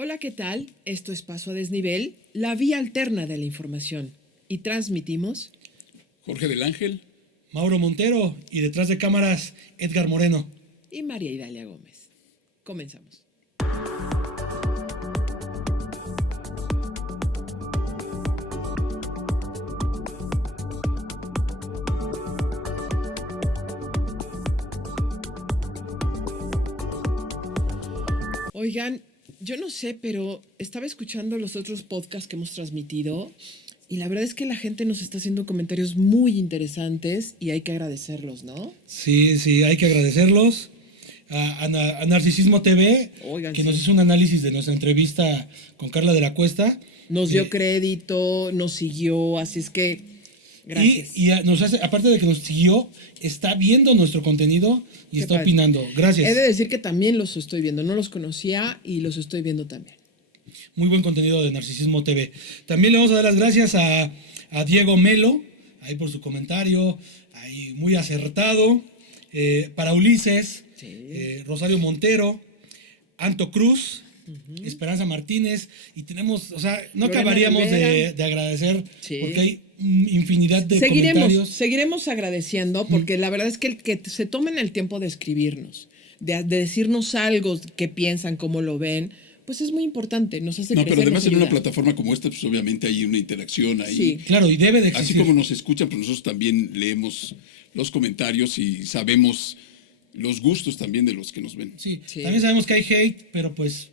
Hola, ¿qué tal? Esto es Paso a Desnivel, la vía alterna de la información. Y transmitimos... Jorge del Ángel. Mauro Montero y detrás de cámaras, Edgar Moreno. Y María Idalia Gómez. Comenzamos. Oigan, yo no sé, pero estaba escuchando los otros podcasts que hemos transmitido y la verdad es que la gente nos está haciendo comentarios muy interesantes y hay que agradecerlos, ¿no? Sí, hay que agradecerlos. A Narcisismo TV, Oigan, que sí. nos hizo un análisis de nuestra entrevista con Carla de la Cuesta. Nos dio crédito, nos siguió, así es que gracias. Y nos hace, aparte de que nos siguió, está viendo nuestro contenido y Qué está padre. opinando. Gracias. He de decir que también los estoy viendo, no los conocía y los estoy viendo también. Muy buen contenido de Narcisismo TV. También le vamos a dar las gracias a Diego Melo, ahí por su comentario, ahí muy acertado. Para Ulises, Sí. Rosario Montero, Anto Cruz, Esperanza Martínez, y tenemos, no Lorena acabaríamos Rivera. de agradecer, Sí. porque hay infinidad de comentarios. Seguiremos agradeciendo porque la verdad es que el que se tomen el tiempo de escribirnos, de decirnos algo que piensan, cómo lo ven, pues es muy importante, nos hace No, crecer, pero además nos en una ayuda. plataforma como esta, pues obviamente hay una interacción ahí. Sí. Claro, y debe de Así existir. como nos escuchan, pues nosotros también leemos los comentarios y sabemos los gustos también de los que nos ven. Sí, Sí. también sabemos que hay hate, pero pues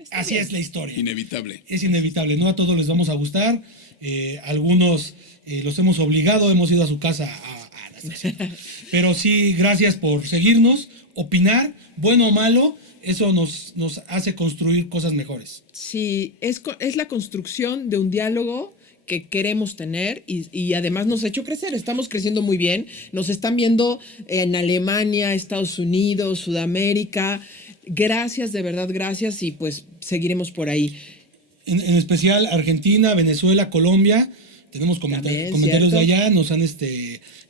Está así bien. es la historia. Inevitable. Es inevitable, no a todos les vamos a gustar. Algunos los hemos obligado, hemos ido a su casa no es cierto. Pero sí, gracias por seguirnos, opinar, bueno o malo, eso nos hace construir cosas mejores. Sí, es la construcción de un diálogo que queremos tener y además nos ha hecho crecer. Estamos creciendo muy bien. Nos están viendo en Alemania, Estados Unidos, Sudamérica. Gracias, de verdad, gracias y pues seguiremos por ahí. En especial Argentina, Venezuela, Colombia. Tenemos También, comentarios de cierto. allá, nos han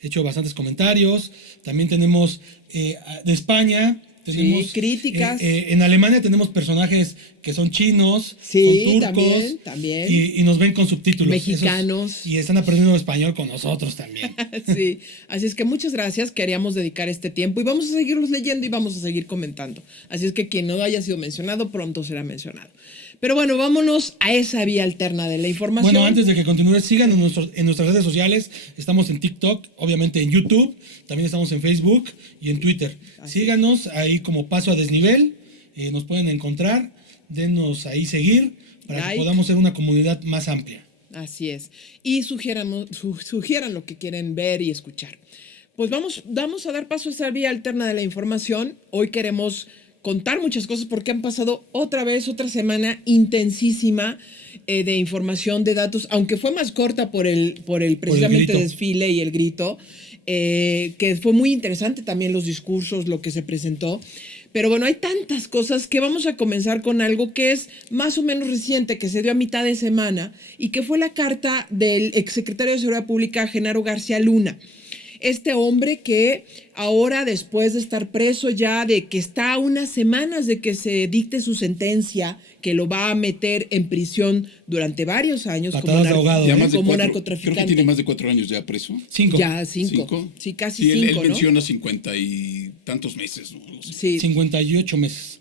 hecho bastantes comentarios. También tenemos de España. Tenemos, críticas. En Alemania tenemos personajes que son chinos, Sí, son turcos. también. Y nos ven con subtítulos. Mexicanos. Y están aprendiendo español con nosotros también. Sí, así es que muchas gracias, queríamos dedicar este tiempo y vamos a seguirlos leyendo y vamos a seguir comentando. Así es que quien no haya sido mencionado, pronto será mencionado. Pero bueno, vámonos a esa vía alterna de la información. Bueno, antes de que continúes, sigan en nuestras redes sociales. Estamos en TikTok, obviamente en YouTube, también estamos en Facebook y en Twitter. Síganos ahí como Paso a Desnivel, nos pueden encontrar, denos ahí seguir para que podamos ser una comunidad más amplia. Así es. Y sugieran lo que quieren ver y escuchar. Pues vamos a dar paso a esa vía alterna de la información. Hoy queremos contar muchas cosas porque han pasado otra semana intensísima de información, de datos, aunque fue más corta por el precisamente grito. desfile y el grito, que fue muy interesante también los discursos, lo que se presentó. Pero bueno, hay tantas cosas que vamos a comenzar con algo que es más o menos reciente, que se dio a mitad de semana y que fue la carta del exsecretario de Seguridad Pública, Genaro García Luna. Este hombre que ahora, después de estar preso ya, de que está a unas semanas de que se dicte su sentencia, que lo va a meter en prisión durante varios años Patadas de ahogado, Ya más de como 4, narcotraficante. creo que tiene más de 4 años ya preso. 5. Ya 5. Sí, casi Sí, 5, él ¿no? menciona 50 y tantos meses, ¿no? No sé. Sí. 58 meses.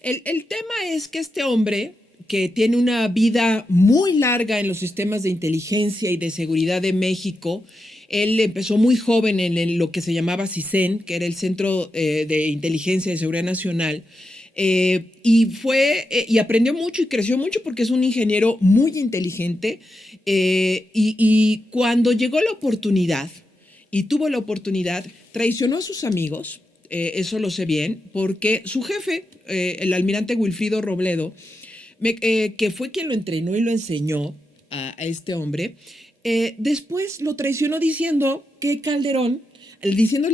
El tema es que este hombre, que tiene una vida muy larga en los sistemas de inteligencia y de seguridad de México, él empezó muy joven en lo que se llamaba CISEN, que era el Centro de Inteligencia y Seguridad Nacional, y aprendió mucho y creció mucho porque es un ingeniero muy inteligente, y cuando llegó la oportunidad y tuvo la oportunidad, traicionó a sus amigos, eso lo sé bien, porque su jefe, el almirante Wilfrido Robledo, que fue quien lo entrenó y lo enseñó a este hombre, después lo traicionó diciéndole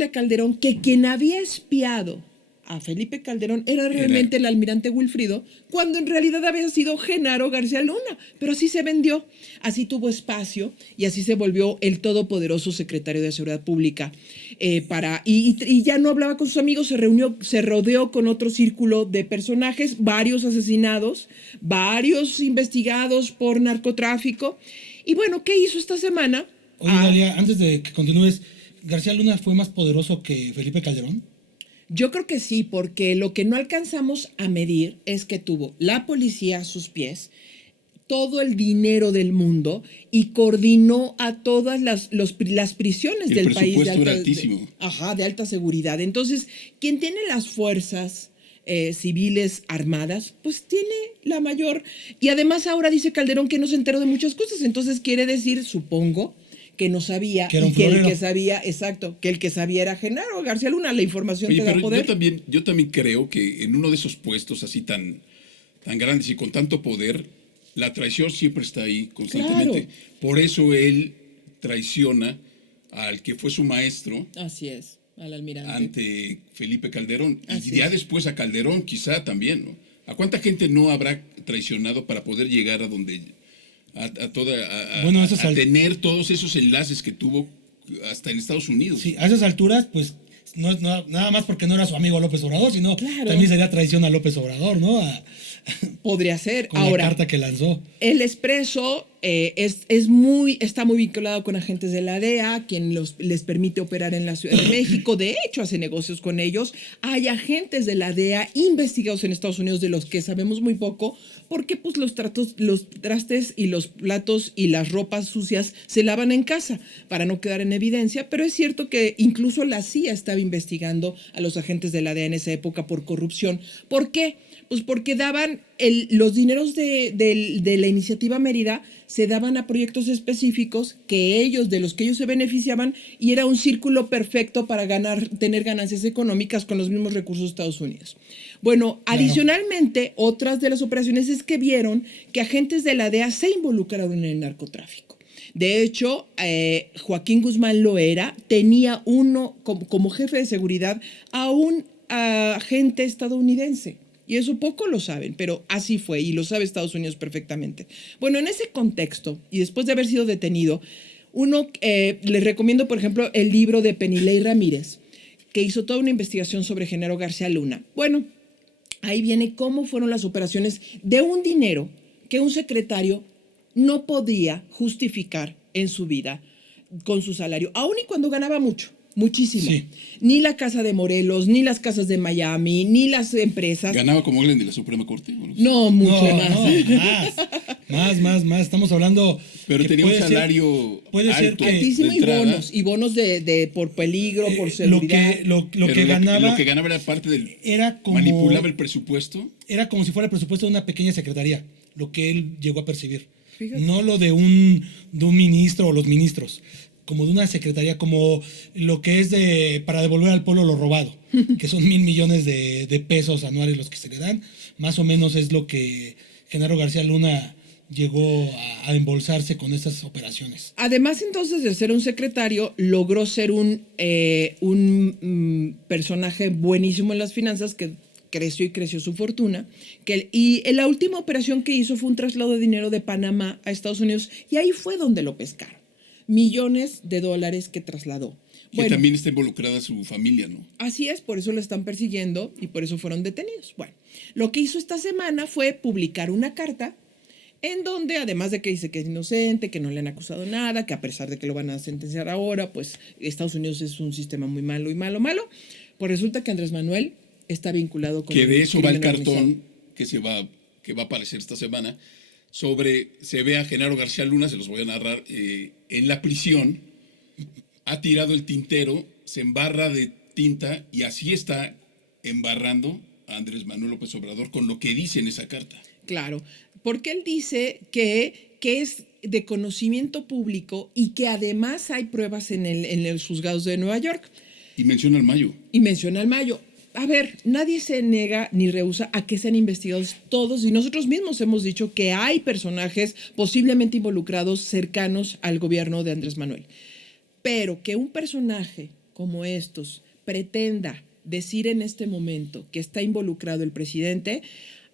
a Calderón que quien había espiado a Felipe Calderón era realmente el almirante Wilfrido, cuando en realidad había sido Genaro García Luna, pero así se vendió, así tuvo espacio y así se volvió el todopoderoso secretario de Seguridad Pública. Y ya no hablaba con sus amigos, se rodeó con otro círculo de personajes, varios asesinados, varios investigados por narcotráfico. Y bueno, ¿qué hizo esta semana? Oye, Dalia, antes de que continúes, ¿García Luna fue más poderoso que Felipe Calderón? Yo creo que sí, porque lo que no alcanzamos a medir es que tuvo la policía a sus pies, todo el dinero del mundo y coordinó a todas las prisiones El del país presupuesto era altísimo. de alta seguridad. Entonces, quien tiene las fuerzas civiles armadas, pues tiene la mayor. Y además ahora dice Calderón que no se enteró de muchas cosas. Entonces quiere decir, supongo, que no sabía, que era un y que el florero. que sabía, exacto, que el que sabía era Genaro García Luna. La información Oye, te da pero poder. yo también creo que en uno de esos puestos así tan grandes y con tanto poder, la traición siempre está ahí constantemente. Claro. Por eso él traiciona al que fue su maestro Así es, al almirante. ante Felipe Calderón. Así Y ya es. después a Calderón quizá también, ¿no? ¿A cuánta gente no habrá traicionado para poder llegar a donde... Bueno, eso es a tener todos esos enlaces que tuvo hasta en Estados Unidos? Sí, a esas alturas, pues, nada más porque no era su amigo López Obrador, sino Claro. también sería traición a López Obrador, ¿no? Podría ser. Con Ahora, la carta que lanzó. el Expreso está muy vinculado con agentes de la DEA, quien les permite operar en la Ciudad de México. De hecho, hace negocios con ellos. Hay agentes de la DEA investigados en Estados Unidos de los que sabemos muy poco, porque pues los trastes y los platos y las ropas sucias se lavan en casa para no quedar en evidencia. Pero es cierto que incluso la CIA estaba investigando a los agentes de la DEA en esa época por corrupción. ¿Por qué? Pues porque daban los dineros de la iniciativa Mérida, se daban a proyectos específicos de los que ellos se beneficiaban, y era un círculo perfecto para tener ganancias económicas con los mismos recursos de Estados Unidos. Bueno, Claro. Adicionalmente, otras de las operaciones es que vieron que agentes de la DEA se involucraron en el narcotráfico. De hecho, Joaquín Guzmán Loera tenía como jefe de seguridad a un agente estadounidense. Y eso poco lo saben, pero así fue, y lo sabe Estados Unidos perfectamente. Bueno, en ese contexto, y después de haber sido detenido, les recomiendo, por ejemplo, el libro de Penilei Ramírez, que hizo toda una investigación sobre Genaro García Luna. Bueno, ahí viene cómo fueron las operaciones de un dinero que un secretario no podía justificar en su vida con su salario, aun y cuando ganaba muchísimo. Sí. Ni la Casa de Morelos, ni las casas de Miami, ni las empresas. ¿Ganaba como alguien de la Suprema Corte? ¿O no? No, mucho No, más. más. Estamos hablando. Pero que tenía un puede ser- salario puede ser alto que- Altísimo, de entrada. y bonos por peligro, por lo seguridad. que, lo Pero que ganaba lo que ganaba era parte del... era como, manipulaba el presupuesto. era como si fuera el presupuesto de una pequeña secretaría, lo que él llegó a percibir. Fíjate. No lo de un ministro o los ministros, como de una secretaría, como lo que es para devolver al pueblo lo robado, que son 1,000 millones de pesos anuales los que se le dan. Más o menos es lo que Genaro García Luna llegó a embolsarse con estas operaciones. Además, entonces, de ser un secretario, logró ser un personaje buenísimo en las finanzas, que creció su fortuna. Y la última operación que hizo fue un traslado de dinero de Panamá a Estados Unidos, y ahí fue donde lo pescaron. Millones de dólares que trasladó. Que también está involucrada su familia, ¿no? Así es, por eso lo están persiguiendo y por eso fueron detenidos. Bueno, lo que hizo esta semana fue publicar una carta en donde, además de que dice que es inocente, que no le han acusado nada, que a pesar de que lo van a sentenciar ahora, pues Estados Unidos es un sistema muy malo y malo, pues resulta que Andrés Manuel está vinculado con Que el de eso va el crimen cartón organizado. que va a aparecer esta semana. Se ve a Genaro García Luna, se los voy a narrar, en la prisión, ha tirado el tintero, se embarra de tinta y así está embarrando a Andrés Manuel López Obrador con lo que dice en esa carta. Claro, porque él dice que es de conocimiento público y que además hay pruebas en los juzgados de Nueva York. Y menciona al Mayo. Y menciona al Mayo. A ver, nadie se nega ni rehúsa a que sean investigados todos, y nosotros mismos hemos dicho que hay personajes posiblemente involucrados cercanos al gobierno de Andrés Manuel. Pero que un personaje como estos pretenda decir en este momento que está involucrado el presidente,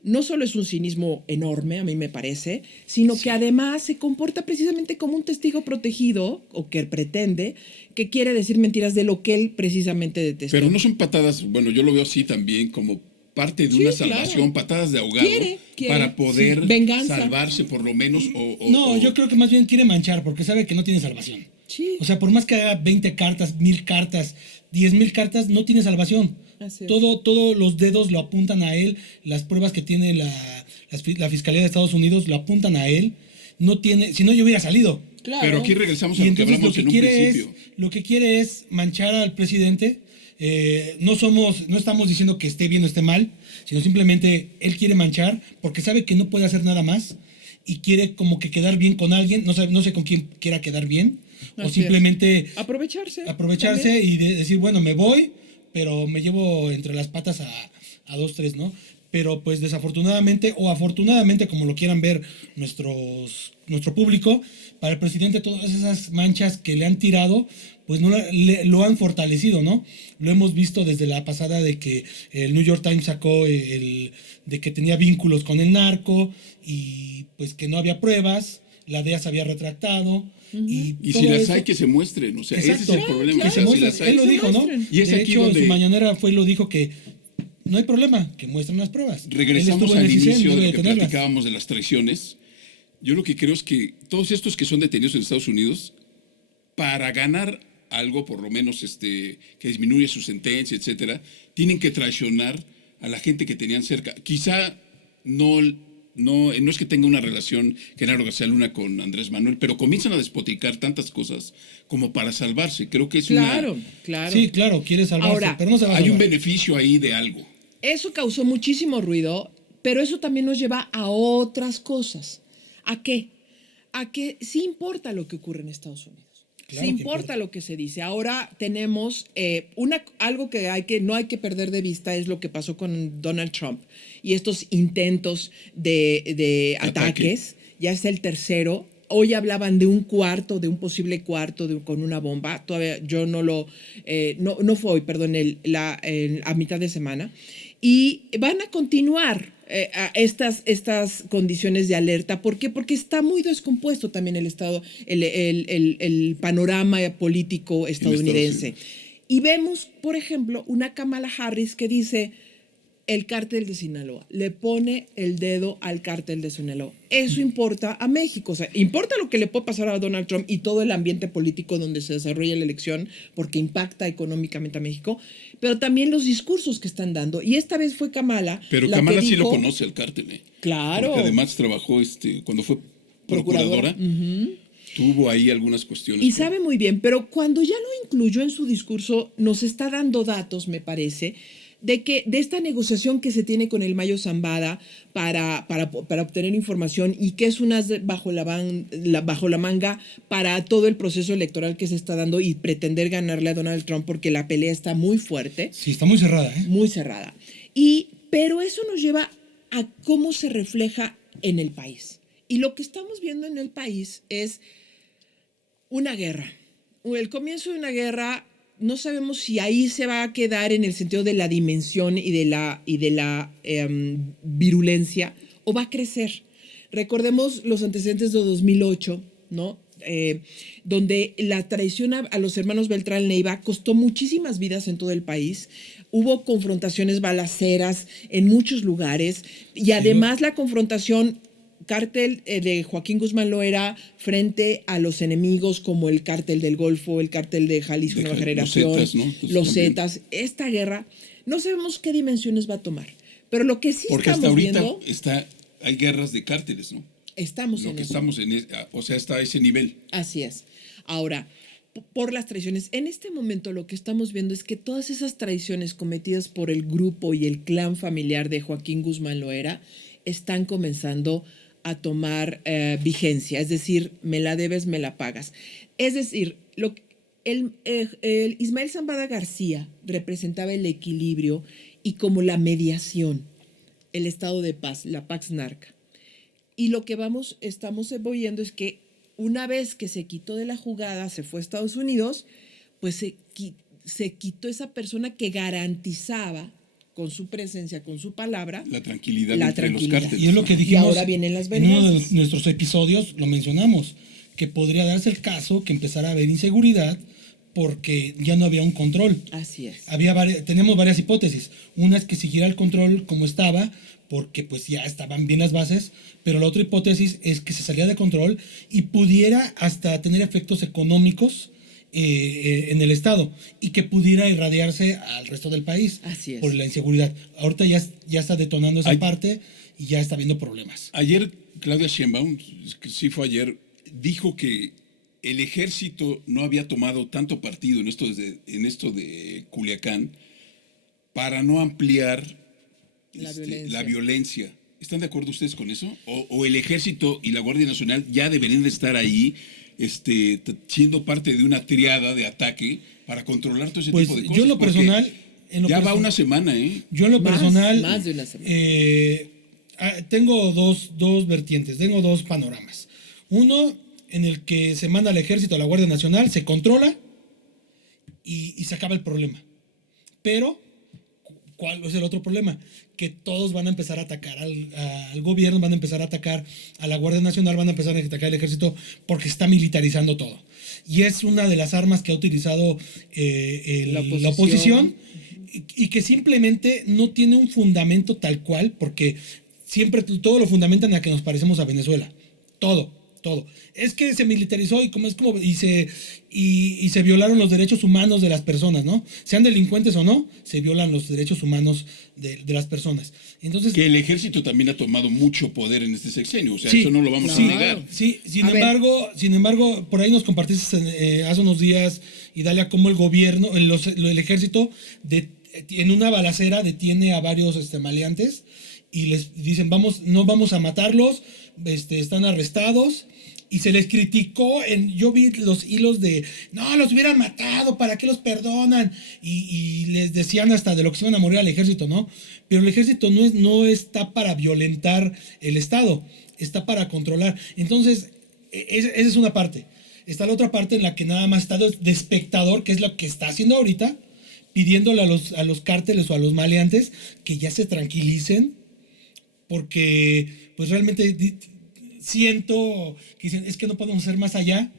no solo es un cinismo enorme, a mí me parece, sino que además se comporta precisamente como un testigo protegido, o que pretende, que quiere decir mentiras de lo que él precisamente detestó. Pero no son patadas, bueno, yo lo veo así también como parte de Sí, una salvación, claro. patadas de ahogado, Quiere, para poder sí, venganza. salvarse por lo menos. No, yo creo que más bien quiere manchar porque sabe que no tiene salvación. Sí. O sea, por más que haga 20 cartas, 1000 cartas, 10,000 cartas, no tiene salvación. Así es. Todos los dedos lo apuntan a él, las pruebas que tiene la Fiscalía de Estados Unidos lo apuntan a él. No tiene, si no, yo hubiera salido. Claro. Pero aquí regresamos a Y lo que entonces hablamos en un principio. lo que quiere es manchar al presidente. No estamos diciendo que esté bien o esté mal, sino simplemente él quiere manchar porque sabe que no puede hacer nada más y quiere como que quedar bien con alguien, no sé con quién quiera quedar bien, o Así simplemente es. Aprovecharse. aprovecharse también. y decir, bueno, me voy, pero me llevo entre las patas a 2, 3, ¿no? Pero pues desafortunadamente o afortunadamente, como lo quieran ver nuestro público, para el presidente todas esas manchas que le han tirado, pues no lo han fortalecido, ¿no? Lo hemos visto desde la pasada de que el New York Times sacó de que tenía vínculos con el narco y pues que no había pruebas, la DEA se había retractado. Y todo si las eso- hay, que se muestren. O sea, ese es el Exacto. problema. Que O se sea, si muestren. las hay, Él lo se dijo, ¿no? muestren. Y es de aquí hecho, donde- en su mañanera lo dijo que no hay problema, que muestren las pruebas. regresamos Él estuvo en al el CISEN, inicio debe de lo que tenerlas. platicábamos de las traiciones. Yo lo que creo es que todos estos que son detenidos en Estados Unidos, para ganar algo, por lo menos que disminuye su sentencia, etcétera, tienen que traicionar a la gente que tenían cerca. Quizá no es que tenga una relación Genaro García Luna con Andrés Manuel, pero comienzan a despotricar tantas cosas como para salvarse. Creo que es Claro, claro. Sí, claro, quiere salvarse, Ahora, pero no se va a hay un salvar. beneficio ahí de algo. Eso causó muchísimo ruido, pero eso también nos lleva a otras cosas. ¿A qué? A que sí importa lo que ocurre en Estados Unidos. Claro Sí que importa importa. lo que se dice. Ahora tenemos algo que no hay que perder de vista es lo que pasó con Donald Trump y estos intentos de ataques. Ya es el tercero. Hoy hablaban de un posible cuarto con una bomba. Todavía yo no fue hoy, perdón, a mitad de semana. Y van a continuar a estas condiciones de alerta. ¿Por qué? Porque está muy descompuesto también el panorama político estadounidense. Y vemos, por ejemplo, una Kamala Harris que dice el cártel de Sinaloa, le pone el dedo al cártel de Sinaloa. Eso importa a México, o sea, importa lo que le puede pasar a Donald Trump y todo el ambiente político donde se desarrolla la elección, porque impacta económicamente a México, pero también los discursos que están dando. Y esta vez fue Kamala. Pero la Kamala que sí lo dijo, conoce el cártel, ¿eh? Claro. Porque además trabajó cuando fue procuradora. Tuvo ahí algunas cuestiones. Y sabe muy bien, pero cuando ya lo incluyó en su discurso, nos está dando datos, me parece, de esta negociación que se tiene con el Mayo Zambada para obtener información y que es una bajo la manga para todo el proceso electoral que se está dando y pretender ganarle a Donald Trump porque la pelea está muy fuerte. Sí, está muy cerrada, ¿eh? Muy cerrada. Pero eso nos lleva a cómo se refleja en el país. Y lo que estamos viendo en el país es una guerra. El comienzo de una guerra, no sabemos si ahí se va a quedar en el sentido de la dimensión y de la virulencia o va a crecer. Recordemos los antecedentes de 2008, ¿no? Donde la traición a los hermanos Beltrán Leiva costó muchísimas vidas en todo el país. Hubo confrontaciones balaceras en muchos lugares y además la confrontación cártel de Joaquín Guzmán Loera frente a los enemigos como el cártel del Golfo, el cártel de Jalisco Nueva Generación, los Zetas, ¿no? Entonces, los también. Zetas. Esta guerra no sabemos qué dimensiones va a tomar, pero lo que sí Porque hasta estamos ahorita viendo, hay guerras de cárteles, ¿no? estamos Lo en que eso. estamos o sea, está a ese nivel. Así es. Ahora, por las traiciones, en este momento lo que estamos viendo es que todas esas traiciones cometidas por el grupo y el clan familiar de Joaquín Guzmán Loera están comenzando a tomar vigencia, es decir, me la debes, me la pagas. Es decir, el Ismael Zambada García representaba el equilibrio y como la mediación, el estado de paz, la Pax Narca. Y lo que estamos viendo es que una vez que se quitó de la jugada, se fue a Estados Unidos, pues se quitó esa persona que garantizaba con su presencia, con su palabra, La tranquilidad La entre tranquilidad. los cárteles. Y es lo que dijimos ahora vienen las en uno de venganzas. nuestros episodios, lo mencionamos, que podría darse el caso que empezara a haber inseguridad porque ya no había un control. Así es. Tenemos varias hipótesis. Una es que siguiera el control como estaba, porque pues ya estaban bien las bases, pero la otra hipótesis es que se salía de control y pudiera hasta tener efectos económicos en el Estado y que pudiera irradiarse al resto del país Así es. por la inseguridad. Ahorita ya está detonando esa Ay. parte y ya está habiendo problemas. Ayer Claudia Sheinbaum, que sí fue ayer, dijo que el ejército no había tomado tanto partido en esto de Culiacán para no ampliar la violencia. ¿Están de acuerdo ustedes con eso? ¿O el ejército y la Guardia Nacional ya deberían de estar ahí siendo parte de una triada de ataque para controlar todo ese Pues tipo de cosas? yo en lo Porque personal... ya va una semana, ¿eh? Yo en lo Más personal... de una semana. Tengo dos vertientes, tengo dos panoramas. Uno en el que se manda al ejército, a la Guardia Nacional, se controla y se acaba el problema. Pero, ¿cuál es el otro problema? Que todos van a empezar a atacar al gobierno, van a empezar a atacar a la Guardia Nacional, van a empezar a atacar al ejército porque se está militarizando todo. Y es una de las armas que ha utilizado la oposición y que simplemente no tiene un fundamento tal cual, porque siempre todo lo fundamentan a que nos parecemos a Venezuela. Todo. Es que se militarizó y se violaron los derechos humanos de las personas, ¿no? Sean delincuentes o no, se violan los derechos humanos de las personas. Entonces, que el ejército también ha tomado mucho poder en este sexenio, o sea, sí, eso no lo vamos a negar. Sí, sin embargo, por ahí nos compartiste hace unos días, Idalia, cómo el gobierno, el ejército, en una balacera detiene a varios maleantes y les dicen, no vamos a matarlos, están arrestados. Y se les criticó, yo vi los hilos de, no, los hubieran matado, ¿para qué los perdonan? Y les decían hasta de lo que se iban a morir al ejército, ¿no? Pero el ejército no está para violentar el Estado, está para controlar. Entonces, esa es una parte. Está la otra parte en la que nada más está de espectador, que es lo que está haciendo ahorita, pidiéndole a los cárteles o a los maleantes que ya se tranquilicen, porque pues realmente siento que dicen, es que no podemos hacer más allá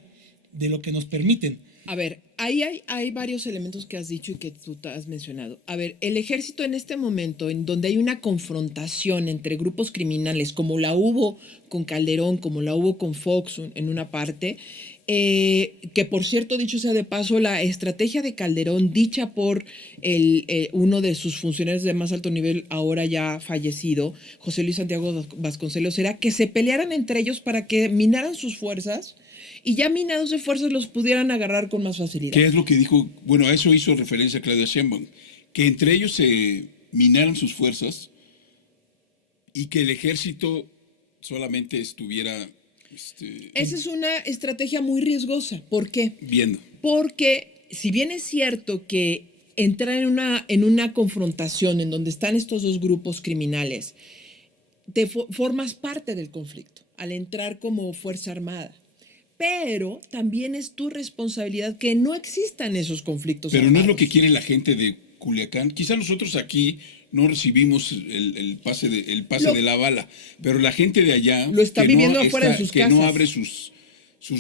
de lo que nos permiten. A ver, ahí hay varios elementos que has dicho y que tú has mencionado. A ver, el ejército en este momento, en donde hay una confrontación entre grupos criminales, como la hubo con Calderón, como la hubo con Fox en una parte, que por cierto, dicho sea de paso, la estrategia de Calderón, dicha por uno de sus funcionarios de más alto nivel, ahora ya fallecido, José Luis Santiago Vasconcelos, era que se pelearan entre ellos para que minaran sus fuerzas y ya minados de fuerzas los pudieran agarrar con más facilidad. ¿Qué es lo que dijo? Bueno, a eso hizo referencia Claudia Sheinbaum, que entre ellos se minaran sus fuerzas y que el ejército solamente estuviera... Esa es una estrategia muy riesgosa. ¿Por qué? viendo. Porque si bien es cierto que entrar en una confrontación en donde están estos dos grupos criminales, te formas parte del conflicto al entrar como fuerza armada. Pero también es tu responsabilidad que no existan esos conflictos Pero armados. no es lo que quiere la gente de Culiacán. Quizá nosotros aquí no recibimos el pase de la bala, pero la gente de allá lo está que viviendo no afuera de sus que casas. no abre sus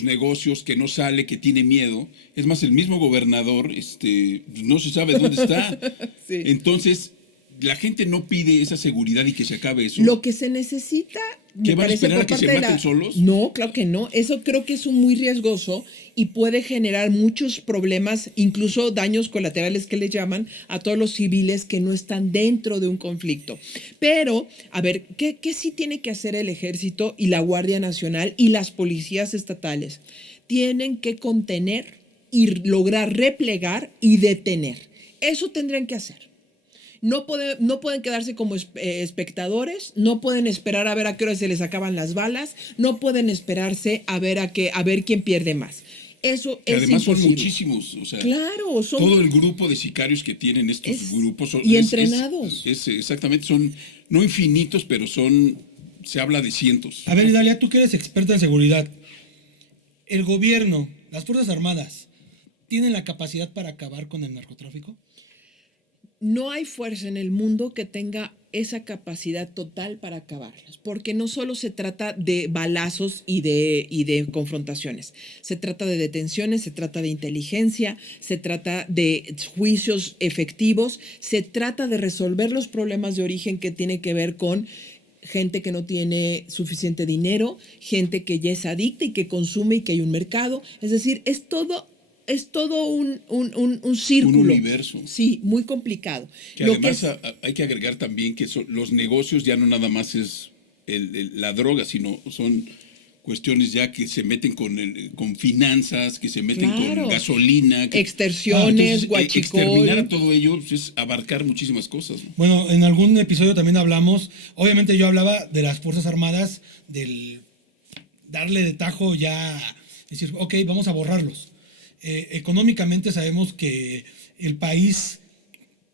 negocios, que no sale, que tiene miedo. Es más, el mismo gobernador no se sabe dónde está. Sí. Entonces, la gente no pide esa seguridad y que se acabe eso. Lo que se necesita... ¿Qué me van a parece, esperar por a que se parte de maten solos? No, claro que no. Eso creo que es muy riesgoso y puede generar muchos problemas, incluso daños colaterales que le llaman a todos los civiles que no están dentro de un conflicto. Pero, a ver, ¿qué sí tiene que hacer el Ejército y la Guardia Nacional y las policías estatales? Tienen que contener y lograr replegar y detener. Eso tendrían que hacer. No pueden quedarse como espectadores, no pueden esperar a ver a qué hora se les acaban las balas, no pueden esperarse a ver quién pierde más. Eso que es además imposible. son muchísimos, o sea, claro, son todo el grupo de sicarios que tienen estos grupos y entrenados. Exactamente, son no infinitos, pero se habla de cientos. A ver, Idalia, tú que eres experta en seguridad, el gobierno, las Fuerzas Armadas, tienen la capacidad para acabar con el narcotráfico? No hay fuerza en el mundo que tenga esa capacidad total para acabarlas, porque no solo se trata de balazos y de confrontaciones, se trata de detenciones, se trata de inteligencia, se trata de juicios efectivos, se trata de resolver los problemas de origen que tiene que ver con gente que no tiene suficiente dinero, gente que ya es adicta y que consume y que hay un mercado, es decir, es todo un círculo. Un universo. Sí, muy complicado. Que además hay que agregar también que los negocios ya no nada más es la droga, sino son cuestiones ya que se meten con finanzas, que se meten con gasolina. Extorsiones, huachicol. Exterminar a todo ello pues, es abarcar muchísimas cosas, ¿no? Bueno, en algún episodio también hablamos, obviamente yo hablaba de las Fuerzas Armadas, del darle de tajo ya, decir, ok, vamos a borrarlos. Económicamente sabemos que el país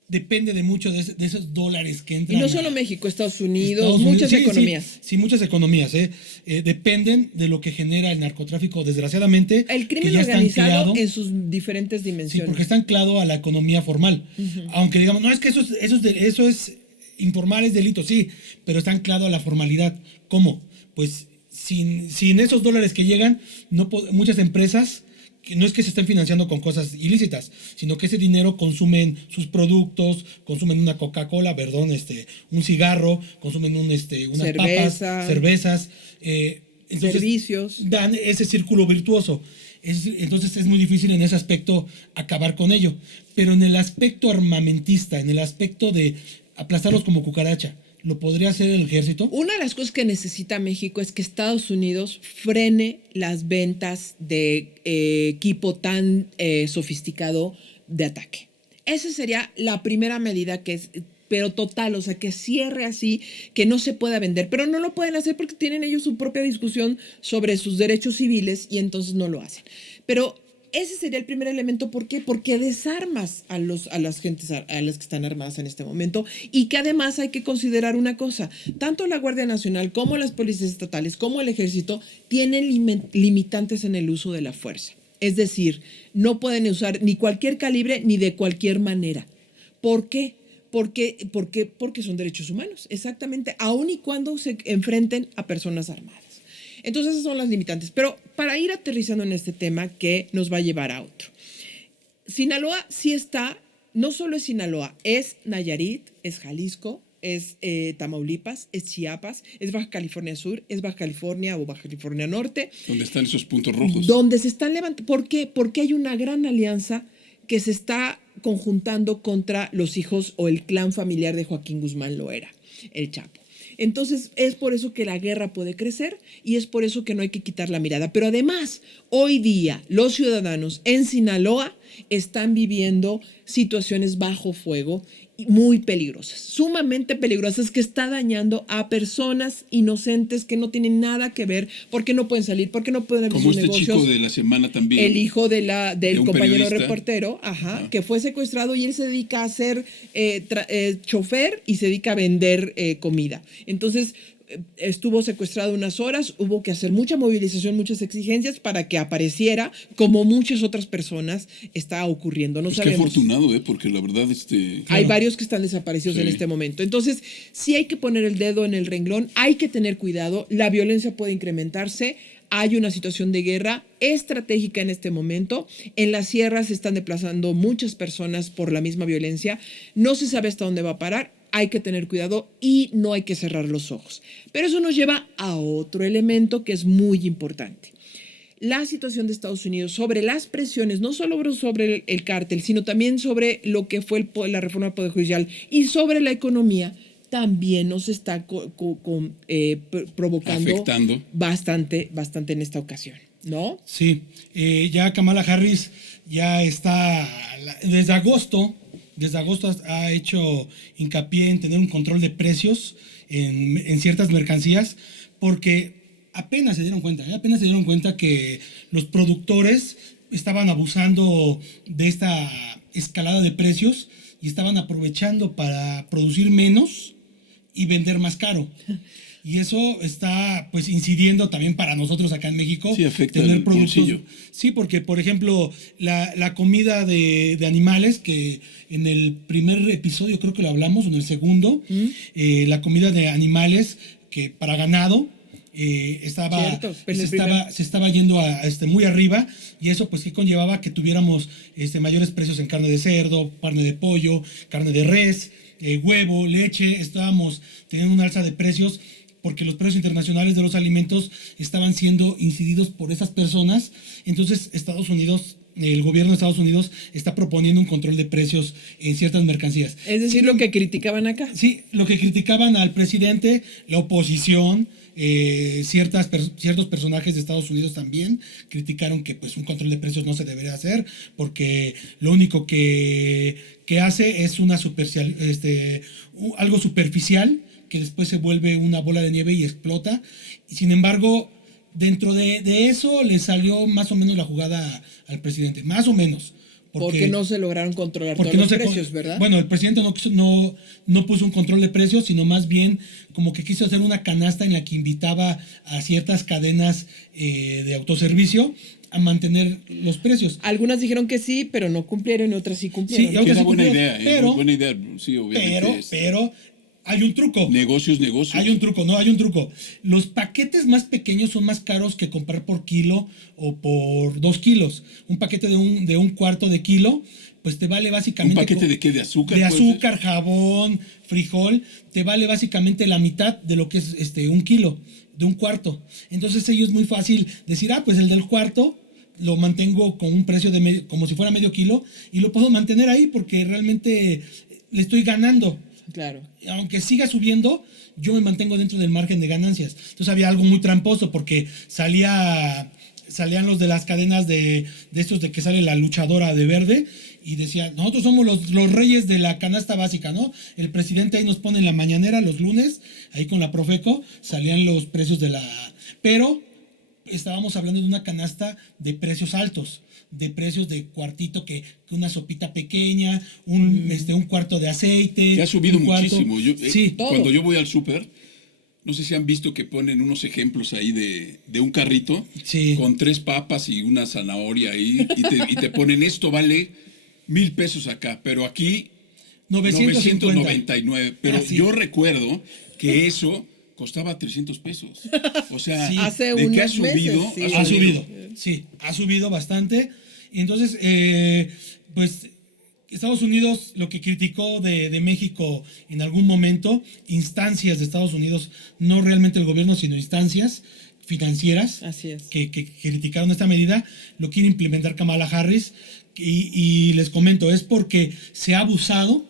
depende de mucho de esos dólares que entran. Y no solo México, Estados Unidos, muchas economías. Sí, muchas economías. Dependen de lo que genera el narcotráfico, desgraciadamente. El crimen organizado en sus diferentes dimensiones. Sí, porque está anclado a la economía formal. Aunque digamos, no, es que eso es informal, es delito, sí, pero está anclado a la formalidad. ¿Cómo? Pues sin esos dólares que llegan, muchas empresas, que no es que se estén financiando con cosas ilícitas, sino que ese dinero consumen sus productos, consumen una Coca-Cola, un cigarro, consumen unas papas, cervezas, entonces servicios. Dan ese círculo virtuoso. Entonces es muy difícil en ese aspecto acabar con ello. Pero en el aspecto armamentista, en el aspecto de aplastarlos como cucaracha, ¿lo podría hacer el ejército? Una de las cosas que necesita México es que Estados Unidos frene las ventas de equipo tan sofisticado de ataque. Esa sería la primera medida pero total, o sea, que cierre así, que no se pueda vender. Pero no lo pueden hacer porque tienen ellos su propia discusión sobre sus derechos civiles y entonces no lo hacen. Pero ese sería el primer elemento. ¿Por qué? Porque desarmas a las gentes, a las que están armadas en este momento, y que además hay que considerar una cosa: tanto la Guardia Nacional como las policías estatales como el ejército tienen limitantes en el uso de la fuerza. Es decir, no pueden usar ni cualquier calibre ni de cualquier manera. ¿Por qué? Porque son derechos humanos, exactamente, aun y cuando se enfrenten a personas armadas. Entonces esas son las limitantes. Pero para ir aterrizando en este tema que nos va a llevar a otro. Sinaloa sí está, no solo es Sinaloa, es Nayarit, es Jalisco, es Tamaulipas, es Chiapas, es Baja California Sur, es Baja California o Baja California Norte. ¿Dónde están esos puntos rojos? Donde se están levantando. ¿Por qué? Porque hay una gran alianza que se está conjuntando contra los hijos o el clan familiar de Joaquín Guzmán Loera, el Chapo. Entonces es por eso que la guerra puede crecer y es por eso que no hay que quitar la mirada. Pero además, hoy día los ciudadanos en Sinaloa están viviendo situaciones bajo fuego muy peligrosas, sumamente peligrosas, que está dañando a personas inocentes que no tienen nada que ver, porque no pueden salir, porque no pueden abrir sus negocios. Como este chico de la semana también. El hijo del compañero periodista. Reportero, que fue secuestrado, y él se dedica a ser chofer y se dedica a vender comida. Entonces estuvo secuestrado unas horas, hubo que hacer mucha movilización, muchas exigencias para que apareciera, como muchas otras personas está ocurriendo. No sabemos. Qué afortunado, porque la verdad hay varios que están desaparecidos en este momento. Entonces, sí hay que poner el dedo en el renglón, hay que tener cuidado, la violencia puede incrementarse, hay una situación de guerra estratégica en este momento. En las sierras se están desplazando muchas personas por la misma violencia, no se sabe hasta dónde va a parar. Hay que tener cuidado y no hay que cerrar los ojos. Pero eso nos lleva a otro elemento que es muy importante. La situación de Estados Unidos sobre las presiones, no solo sobre el cártel, sino también sobre lo que fue la reforma del Poder Judicial y sobre la economía, también nos está provocando afectando bastante en esta ocasión, ¿no? Sí, ya Kamala Harris ya está desde agosto ha hecho hincapié en tener un control de precios en ciertas mercancías, porque apenas se dieron cuenta que los productores estaban abusando de esta escalada de precios y estaban aprovechando para producir menos y vender más caro. Y eso está pues incidiendo también para nosotros acá en México. Sí, afecta el bolsillo. Sí, porque por ejemplo la comida de animales, que en el primer episodio creo que lo hablamos, o en el segundo, la comida de animales que para ganado Cierto, se estaba yendo a muy arriba, y eso pues que conllevaba que tuviéramos mayores precios en carne de cerdo, carne de pollo, carne de res, huevo, leche. Estábamos teniendo una alza de precios porque los precios internacionales de los alimentos estaban siendo incididos por esas personas. Entonces el gobierno de Estados Unidos está proponiendo un control de precios en ciertas mercancías. Es decir, lo que criticaban acá. Sí, lo que criticaban al presidente, la oposición, ciertos personajes de Estados Unidos también criticaron que pues un control de precios no se debería hacer, porque lo único que hace es algo superficial, que después se vuelve una bola de nieve y explota. Y sin embargo, dentro de eso le salió más o menos la jugada al presidente, más o menos. Porque no se lograron controlar todos los precios, ¿verdad? Bueno, el presidente no puso un control de precios, sino más bien como que quiso hacer una canasta en la que invitaba a ciertas cadenas de autoservicio a mantener los precios. Algunas dijeron que sí, pero no cumplieron, y otras sí cumplieron. Sí, ¿no? Que era sí buena cumplieron, idea, muy buena idea, sí, obviamente. Pero hay un truco. Negocios. Hay un truco. Los paquetes más pequeños son más caros que comprar por kilo o por 2 kilos. Un paquete de un cuarto de kilo, pues te vale básicamente... ¿Un paquete de qué? ¿De azúcar? De azúcar, jabón, frijol, te vale básicamente la mitad de lo que es un kilo, de un cuarto. Entonces ellos es muy fácil decir, pues el del cuarto lo mantengo con un precio de como si fuera medio kilo, y lo puedo mantener ahí porque realmente le estoy ganando. Claro. Aunque siga subiendo, yo me mantengo dentro del margen de ganancias. Entonces había algo muy tramposo, porque salían los de las cadenas de estos de que sale la luchadora de verde y decía, nosotros somos los reyes de la canasta básica, ¿no? El presidente ahí nos pone en la mañanera los lunes, ahí con la Profeco, salían los precios pero estábamos hablando de una canasta de precios altos, de precios de cuartito, que una sopita pequeña, un cuarto de aceite. Que ha subido cuarto, muchísimo. Sí, cuando yo voy al súper, no sé si han visto que ponen unos ejemplos ahí de un carrito, sí, con 3 papas y una zanahoria ahí, y te ponen, esto vale 1,000 pesos acá, pero aquí 999. Pero yo recuerdo que eso costaba 300 pesos. O sea, sí, de que ha subido, meses, ha subido bastante. Y entonces, pues Estados Unidos lo que criticó de México en algún momento, instancias de Estados Unidos, no realmente el gobierno, sino instancias financieras. Así es. Que criticaron esta medida, lo quiere implementar Kamala Harris. Y les comento, es porque se ha abusado.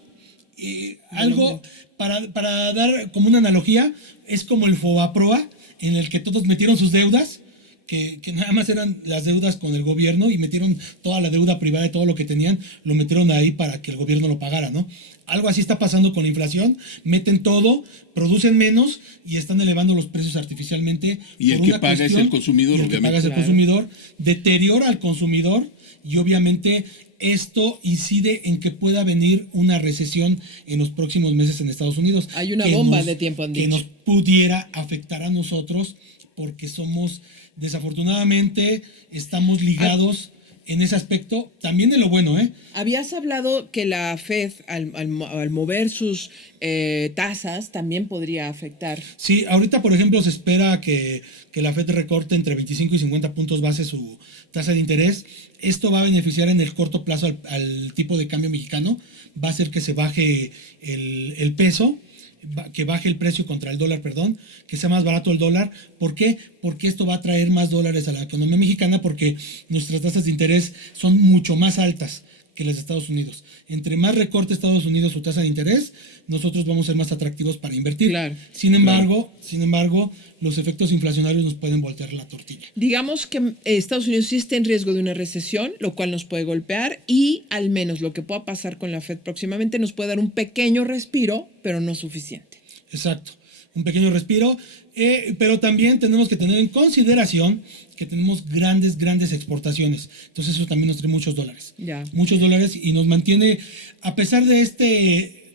Algo para dar como una analogía, es como el Fobaproa, en el que todos metieron sus deudas, que nada más eran las deudas con el gobierno, y metieron toda la deuda privada y todo lo que tenían, lo metieron ahí para que el gobierno lo pagara, ¿no? Algo así está pasando con la inflación, meten todo, producen menos y están elevando los precios artificialmente. Y el que paga es el consumidor, obviamente. El que paga es el consumidor, deteriora al consumidor, y obviamente esto incide en que pueda venir una recesión en los próximos meses en Estados Unidos. Hay una bomba de tiempo, han dicho. Que nos pudiera afectar a nosotros, porque desafortunadamente, estamos ligados en ese aspecto, también de lo bueno, ¿eh? Habías hablado que la Fed, al mover sus tasas, también podría afectar. Sí, ahorita, por ejemplo, se espera que la Fed recorte entre 25 y 50 puntos base su tasa de interés. Esto va a beneficiar en el corto plazo al tipo de cambio mexicano, va a hacer que se baje el peso, que baje el precio contra el dólar, que sea más barato el dólar. ¿Por qué? Porque esto va a traer más dólares a la economía mexicana, porque nuestras tasas de interés son mucho más altas que las de Estados Unidos. Entre más recorte Estados Unidos su tasa de interés, nosotros vamos a ser más atractivos para invertir. Claro, sin embargo, los efectos inflacionarios nos pueden voltear la tortilla. Digamos que Estados Unidos sí está en riesgo de una recesión, lo cual nos puede golpear, y al menos lo que pueda pasar con la Fed próximamente nos puede dar un pequeño respiro, pero no suficiente. Exacto, un pequeño respiro, pero también tenemos que tener en consideración que tenemos grandes exportaciones. Entonces eso también nos trae muchos dólares. Ya. Muchos dólares, y nos mantiene, a pesar de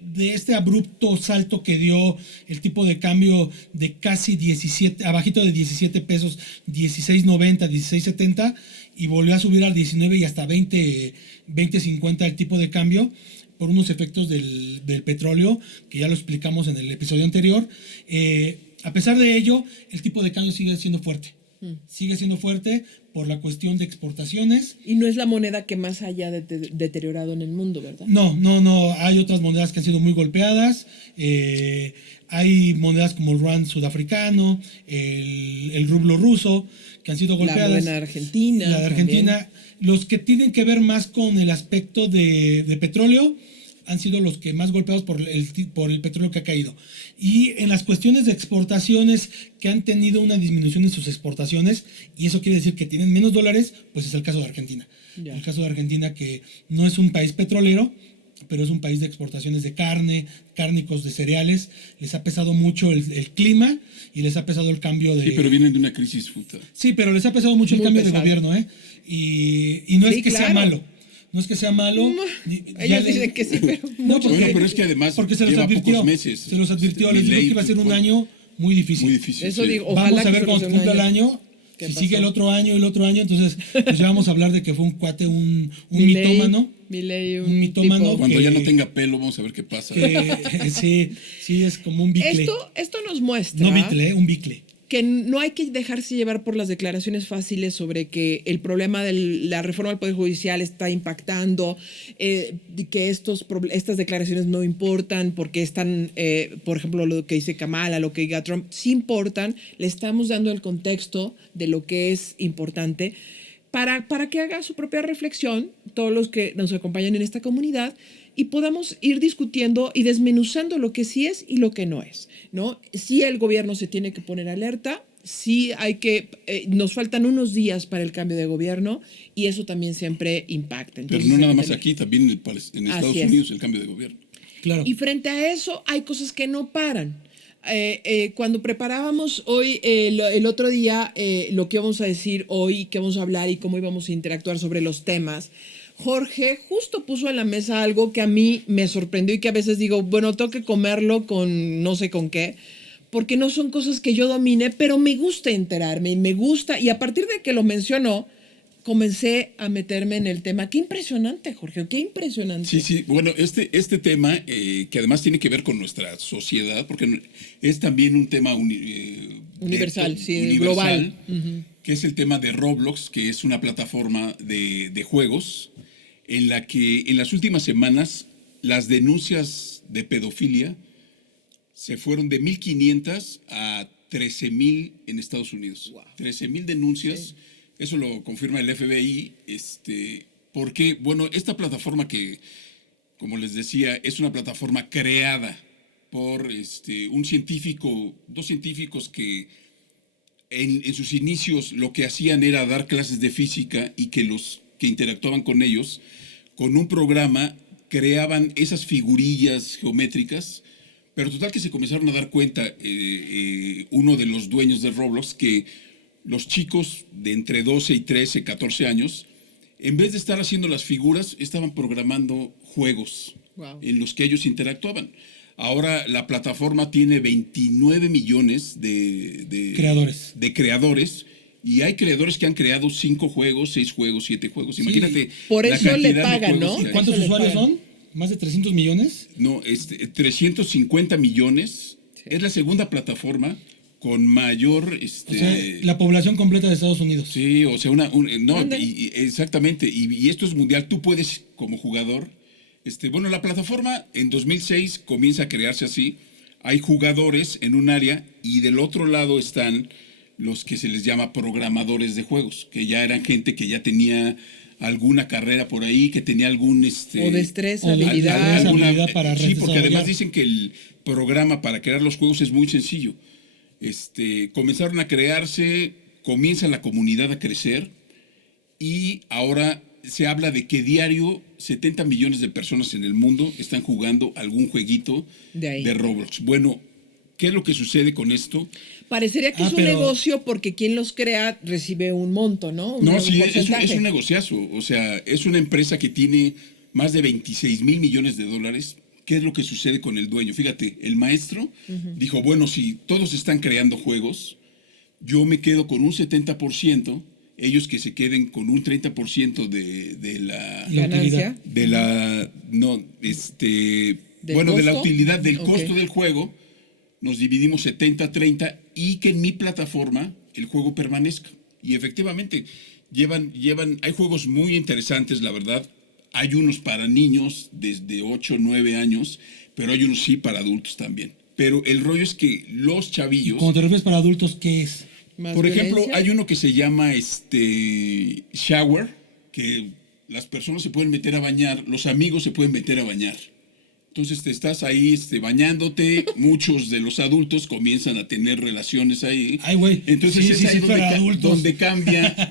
de este abrupto salto que dio el tipo de cambio de casi 17, abajito de 17 pesos, 16.90, 16.70, y volvió a subir al 19 y hasta 20.50 el tipo de cambio, por unos efectos del petróleo, que ya lo explicamos en el episodio anterior. A pesar de ello, el tipo de cambio sigue siendo fuerte. Sigue siendo fuerte por la cuestión de exportaciones. Y no es la moneda que más haya deteriorado en el mundo, ¿verdad? No. Hay otras monedas que han sido muy golpeadas. Hay monedas como el yuan sudafricano, el rublo ruso, que han sido golpeadas. La buena Argentina. La de Argentina. También. Los que tienen que ver más con el aspecto de petróleo han sido los que más golpeados por el petróleo que ha caído. Y en las cuestiones de exportaciones que han tenido una disminución en sus exportaciones, y eso quiere decir que tienen menos dólares, pues es el caso de Argentina. Ya. El caso de Argentina, que no es un país petrolero, pero es un país de exportaciones de carne, cárnicos, de cereales. Les ha pesado mucho el clima y les ha pesado el cambio de... Sí, pero vienen de una crisis puta. Sí, pero les ha pesado mucho el cambio de gobierno, ¿eh? Y no es que sea malo. No es que sea malo. Ellos dicen que sí, pero... No, pero es que además porque se los advirtió, pocos meses. Se los advirtió, les dijo que iba a ser un año muy difícil. Muy difícil. Eso sí. digo, vamos a ver cuando cumpla el año. Si pasó? sigue el otro año, entonces pues ya vamos a hablar de que fue un cuate, un mitómano. Un mitómano. Cuando ya no tenga pelo, vamos a ver qué pasa. Sí, es como un bicle. Esto nos muestra... No bicle, un bicle. Que no hay que dejarse llevar por las declaraciones fáciles sobre que el problema de la reforma del Poder Judicial está impactando, que estas declaraciones no importan porque están, por ejemplo, lo que dice Kamala, lo que diga Trump, sí importan. Le estamos dando el contexto de lo que es importante para que haga su propia reflexión, todos los que nos acompañan en esta comunidad, y podamos ir discutiendo y desmenuzando lo que sí es y lo que no es, ¿no? Sí, el gobierno se tiene que poner alerta, sí hay que, nos faltan unos días para el cambio de gobierno y eso también siempre impacta. Entonces, pero no nada más aquí, también en Estados Unidos el cambio de gobierno. Claro. Y frente a eso hay cosas que no paran. Cuando preparábamos hoy, el otro día, lo que íbamos a decir hoy, que vamos a hablar y cómo íbamos a interactuar sobre los temas, Jorge justo puso en la mesa algo que a mí me sorprendió y que a veces digo, bueno, tengo que comerlo con no sé con qué, porque no son cosas que yo domine, pero me gusta enterarme y me gusta, y a partir de que lo mencionó, comencé a meterme en el tema. Qué impresionante, Jorge, qué impresionante. Sí, bueno, este tema, que además tiene que ver con nuestra sociedad, porque es también un tema universal, global, que es el tema de Roblox, que es una plataforma de juegos, en la que en las últimas semanas las denuncias de pedofilia se fueron de 1.500 a 13.000 en Estados Unidos. Wow. 13.000 denuncias. Sí. Eso lo confirma el FBI, porque, bueno, esta plataforma que, como les decía, es una plataforma creada por un científico, dos científicos que en sus inicios lo que hacían era dar clases de física y que los que interactuaban con ellos, con un programa, creaban esas figurillas geométricas, pero total que se comenzaron a dar cuenta, uno de los dueños de Roblox, que los chicos de entre 12 y 13, 14 años, en vez de estar haciendo las figuras, estaban programando juegos en los que ellos interactuaban. Ahora la plataforma tiene 29 millones de creadores, y hay creadores que han creado 5 juegos, 6 juegos, 7 juegos. Sí. Imagínate. Por eso le pagan, ¿no? ¿Cuántos usuarios son? ¿Más de 300 millones? No, 350 millones. Sí. Es la segunda plataforma con mayor... O sea, la población completa de Estados Unidos. Sí, o sea, exactamente. Y esto es mundial. Tú puedes, como jugador... bueno, la plataforma en 2006 comienza a crearse así. Hay jugadores en un área y del otro lado están los que se les llama programadores de juegos, que ya eran gente que ya tenía alguna carrera por ahí, que tenía algún... o destreza, habilidad. Habilidad para sí, porque además dicen que el programa para crear los juegos es muy sencillo. Comenzaron a crearse, comienza la comunidad a crecer y ahora se habla de que diario 70 millones de personas en el mundo están jugando algún jueguito de Roblox. Bueno, ¿qué es lo que sucede con esto? Parecería que es un negocio porque quien los crea recibe un monto, ¿no? Sí, es un negociazo. O sea, es una empresa que tiene más de 26 mil millones de dólares, ¿qué es lo que sucede con el dueño? Fíjate, el maestro dijo, bueno, si todos están creando juegos, yo me quedo con un 70%, ellos que se queden con un 30% de la... La Ganancia. utilidad. De la... No, ¿Del bueno, de la costo? utilidad, del Ok. costo del juego, nos dividimos 70-30 y que en mi plataforma el juego permanezca. Y efectivamente, hay juegos muy interesantes, la verdad. Hay unos para niños desde 8 o 9 años, pero hay unos sí para adultos también. Pero el rollo es que los chavillos... Cuando te refieres para adultos, ¿qué es? ¿Más Por ejemplo, violencia? hay uno que se llama Shower, que las personas se pueden meter a bañar, los amigos se pueden meter a bañar. Entonces te estás ahí bañándote, muchos de los adultos comienzan a tener relaciones ahí. Ay, güey. Entonces Sí, es sí, ahí sí, donde, para adultos.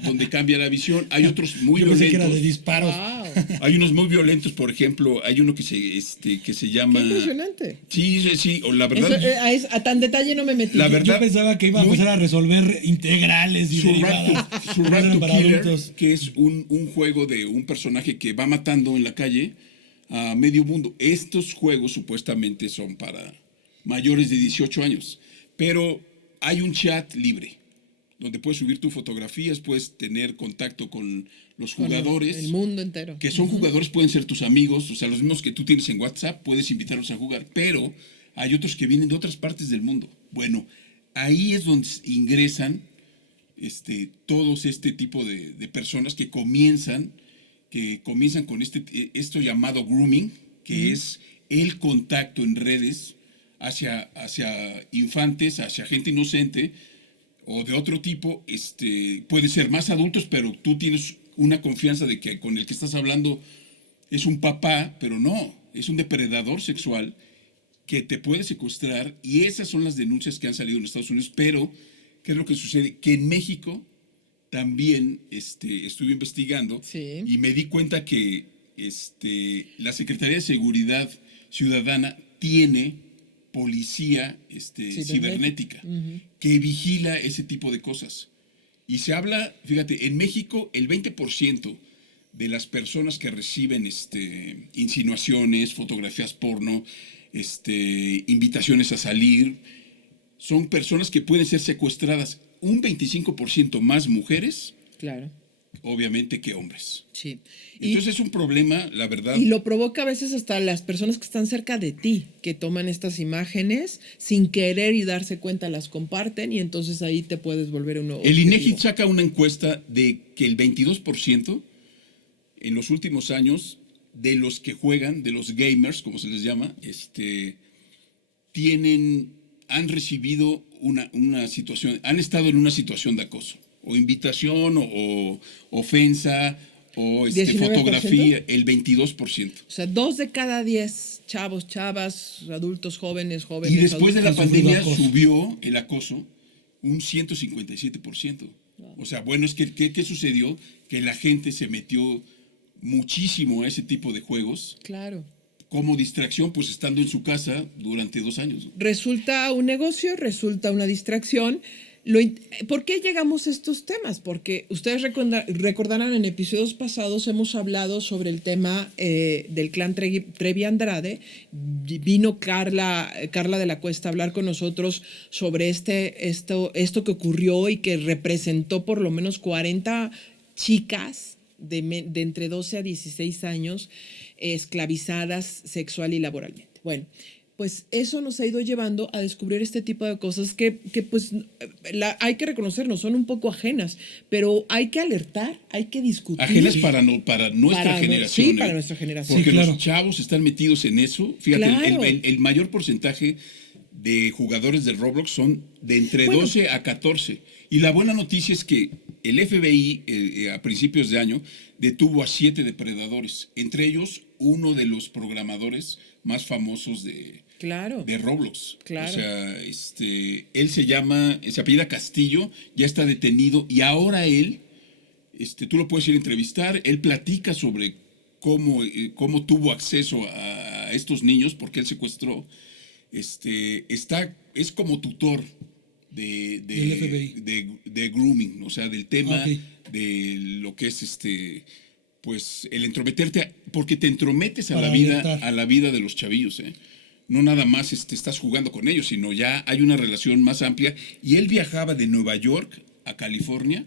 donde cambia la visión. Hay otros muy Yo pensé que era de violentos. disparos. Wow. Hay unos muy violentos, por ejemplo, hay uno que se llama... Qué impresionante. Sí, sí, sí, o la Eso, verdad... a tan detalle no me metí. La Yo verdad, pensaba que iba a muy- empezar a resolver integrales y Survive derivadas. to, Survive Eran to para Killer, adultos. que es un juego de un personaje que va matando en la calle a medio mundo. Estos juegos supuestamente son para mayores de 18 años, pero hay un chat libre donde puedes subir tus fotografías, puedes tener contacto con los Con jugadores. el mundo entero. Que son jugadores, pueden ser tus amigos, o sea, los mismos que tú tienes en WhatsApp, puedes invitarlos a jugar, pero hay otros que vienen de otras partes del mundo. Bueno, ahí es donde ingresan todos este tipo de personas que comienzan con esto llamado grooming, que es el contacto en redes hacia infantes, hacia gente inocente o de otro tipo. Puede ser más adultos, pero tú tienes una confianza de que con el que estás hablando es un papá, pero no, es un depredador sexual que te puede secuestrar, y esas son las denuncias que han salido en Estados Unidos. Pero ¿qué es lo que sucede? Que en México también estuve investigando Sí. y me di cuenta que la Secretaría de Seguridad Ciudadana tiene policía cibernética que vigila ese tipo de cosas. Y se habla, fíjate, en México el 20% de las personas que reciben insinuaciones, fotografías porno, invitaciones a salir, son personas que pueden ser secuestradas. Un 25% más mujeres, Claro. obviamente, que hombres. Sí. Entonces es un problema, la verdad. Y lo provoca a veces hasta las personas que están cerca de ti, que toman estas imágenes sin querer y darse cuenta, las comparten, y entonces ahí te puedes volver uno. El INEGI saca una encuesta de que el 22% en los últimos años de los que juegan, de los gamers, como se les llama, han recibido una situación, han estado en una situación de acoso, o invitación, o ofensa, o 19%. fotografía, el 22%. O sea, 2 de cada 10 chavos, chavas, adultos, jóvenes, Y después de la han sufrido pandemia acoso. subió el acoso un 157%. O sea, bueno, es que ¿qué sucedió? Que la gente se metió muchísimo a ese tipo de juegos Claro. como distracción, pues estando en su casa durante 2 años. Resulta un negocio, resulta una distracción. ¿Por qué llegamos a estos temas? Porque ustedes recordarán, en episodios pasados hemos hablado sobre el tema del clan Trevi Andrade. Vino Carla de la Cuesta a hablar con nosotros sobre esto que ocurrió y que representó por lo menos 40 chicas de entre 12 a 16 años esclavizadas sexual y laboralmente. Bueno, pues eso nos ha ido llevando a descubrir este tipo de cosas que pues hay que reconocernos, son un poco ajenas, pero hay que alertar, hay que discutir. Ajenas para nuestra generación. Sí, para nuestra generación. Porque Sí, claro. los chavos están metidos en eso. Fíjate, Claro. el mayor porcentaje de jugadores de Roblox son de entre 12 a 14. Y la buena noticia es que el FBI a principios de año detuvo a 7 depredadores, entre ellos uno de los programadores más famosos de Roblox. Claro. O sea, él se apellida Castillo, ya está detenido, y ahora él, tú lo puedes ir a entrevistar, él platica sobre cómo tuvo acceso a estos niños, porque él secuestró. Es como tutor Del FBI. de grooming, o sea, del tema Ok. de lo que es pues el entrometerte, porque te entrometes Para orientar. a la vida de los chavillos, ¿eh? No nada más estás jugando con ellos, sino ya hay una relación más amplia. Y él viajaba de Nueva York a California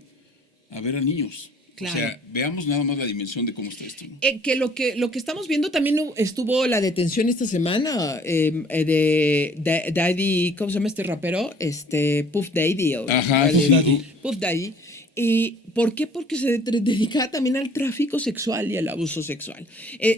a ver a niños. Claro. O sea, veamos nada más la dimensión de cómo está esto, ¿no? Que lo que estamos viendo también estuvo la detención esta semana de Daddy, ¿cómo se llama este rapero? Puff Daddy. Ajá, Puff Daddy. Puff Daddy. ¿Y por qué? Porque se dedica también al tráfico sexual y al abuso sexual.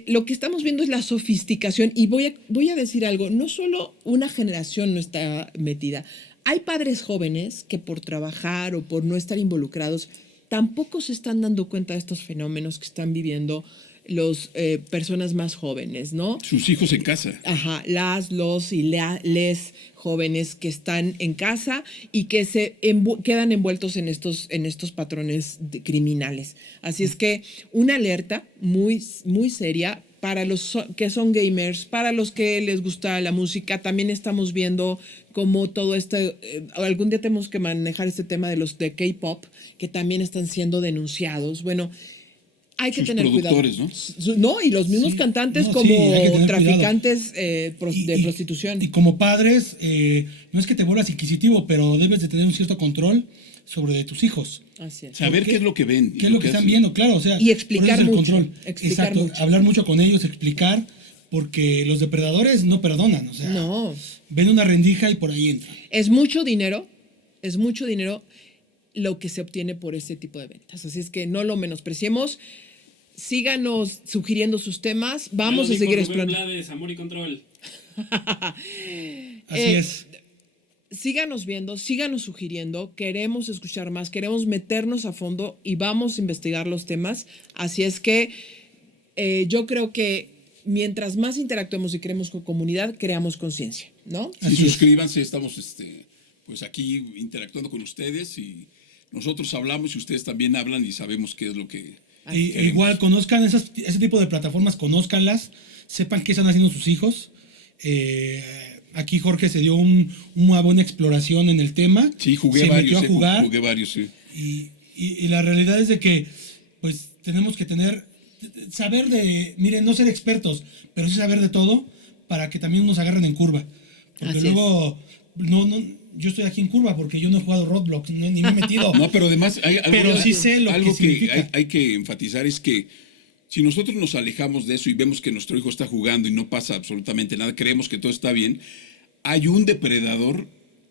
Lo que estamos viendo es la sofisticación, y voy a decir algo, no solo una generación no está metida, hay padres jóvenes que por trabajar o por no estar involucrados tampoco se están dando cuenta de estos fenómenos que están viviendo los personas más jóvenes, ¿no? Sus hijos en casa. Ajá, los y les jóvenes que están en casa y que se quedan envueltos en estos patrones criminales. Así es que una alerta muy, muy seria para los que son gamers, para los que les gusta la música. También estamos viendo cómo todo esto, algún día tenemos que manejar este tema de los de K-pop, que también están siendo denunciados. Bueno, hay que Sus tener cuidado. productores, ¿no? No, y los mismos Sí, cantantes no, como sí, hay que tener traficantes de Y prostitución. Y como padres, no es que te vuelvas inquisitivo, pero debes de tener un cierto control sobre de tus hijos. Así es. Saber qué es lo que ven. y ¿Qué es lo que están hacen. viendo? Claro, o sea, Y explicar por eso es el mucho, control. explicar Exacto, mucho. hablar mucho con ellos, explicar, porque los depredadores no perdonan, o sea, No, ven una rendija y por ahí entran. es mucho dinero lo que se obtiene por este tipo de ventas. Así es que no lo menospreciemos. Síganos sugiriendo sus temas. Vamos a seguir explorando. Blades, Amor y Control. Así es. Síganos viendo, síganos sugiriendo. Queremos escuchar más, queremos meternos a fondo y vamos a investigar los temas. Así es que yo creo que mientras más interactuemos y creemos con comunidad, creamos conciencia, ¿no? Sí, Así es. suscríbanse, estamos pues aquí interactuando con ustedes y nosotros hablamos y ustedes también hablan y sabemos qué es lo que... E igual conozcan ese tipo de plataformas, conózcanlas, sepan qué están haciendo sus hijos. Aquí Jorge se dio una buena exploración en el tema. Sí, se metió a jugar. jugué varios, sí. Y la realidad es de que pues tenemos que saber miren, no ser expertos, pero sí saber de todo para que también nos agarren en curva. Porque Así luego, yo estoy aquí en curva porque yo no he jugado Roblox, ni me he metido. No, pero además hay algo, Pero sí sé lo algo que significa. hay que enfatizar es que si nosotros nos alejamos de eso y vemos que nuestro hijo está jugando y no pasa absolutamente nada, creemos que todo está bien, hay un depredador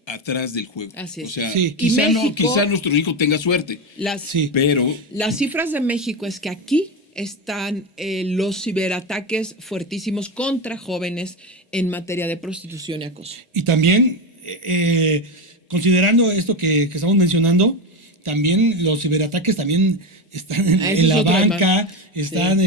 atrás del juego. Así es. O sea, Sí. Y quizá, México- quizá nuestro hijo tenga suerte, Sí. pero Las cifras de México es que aquí están los ciberataques fuertísimos contra jóvenes en materia de prostitución y acoso. Y también, considerando esto que estamos mencionando, también los ciberataques también están en Ese es la otro tema. banca, están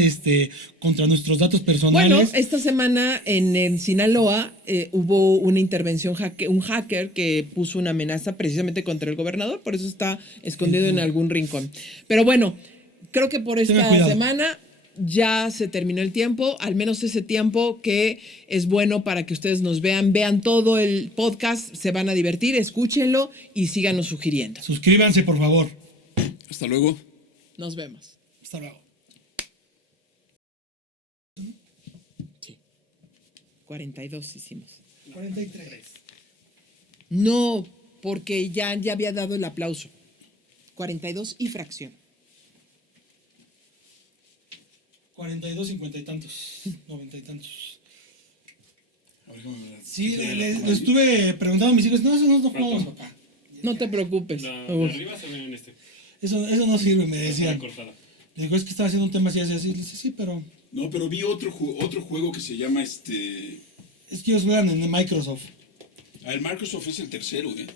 contra nuestros datos Bueno, personales. esta semana en Sinaloa hubo una intervención, un hacker que puso una amenaza precisamente contra el gobernador, por eso está escondido en algún rincón. Pero bueno, creo que por Tengan esta cuidado. semana ya se terminó el tiempo, al menos ese tiempo que es bueno para que ustedes nos vean todo el podcast, se van a divertir, escúchenlo y síganos sugiriendo. Suscríbanse, por favor. hasta luego. Nos vemos. Hasta luego. 42 hicimos. 43. No, porque ya había dado el aplauso. 42 y fracción. 42, 50 y tantos. 90 y tantos. A ver, déjame ver. Sí, le estuve preguntando a mis hijos, no, eso no jugamos, papá. No te preocupes. La Uf. de arriba se ve en este. Eso no sirve, me Está decían. cortada. Le digo, es que estaba haciendo un tema así, así, así. Le dije, sí, pero No, pero vi otro juego que se llama es que ellos juegan en Microsoft. el Microsoft es el tercero, ¿eh?